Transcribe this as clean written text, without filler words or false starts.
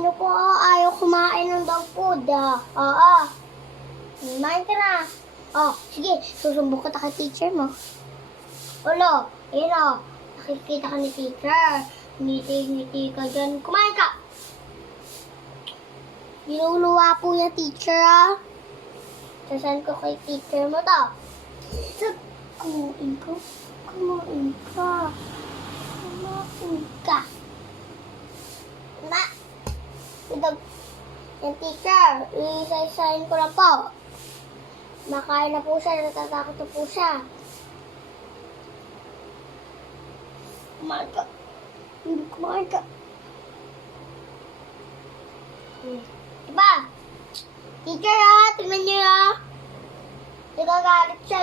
niyo po ako. Ayaw kumain ng dog food. Oo. Kumain ka na. Oh, sige. Susumbong kita kay teacher mo. Ulo, ayun o. Nakikita ka ni teacher. Ngiti-ngiti ka dyan. Kumain ka. Niluluwa po niya teacher Sasan ko kay teacher mo to. Kumain ka. Kumain ka. Kumain ka. Na. Yung teacher, isa-isahin ko lang po. Makain na po siya, natatakot na po siya. Kumain ka. Hindi kumain ka. Diba? Teacher tingnan niyo nagagalit siya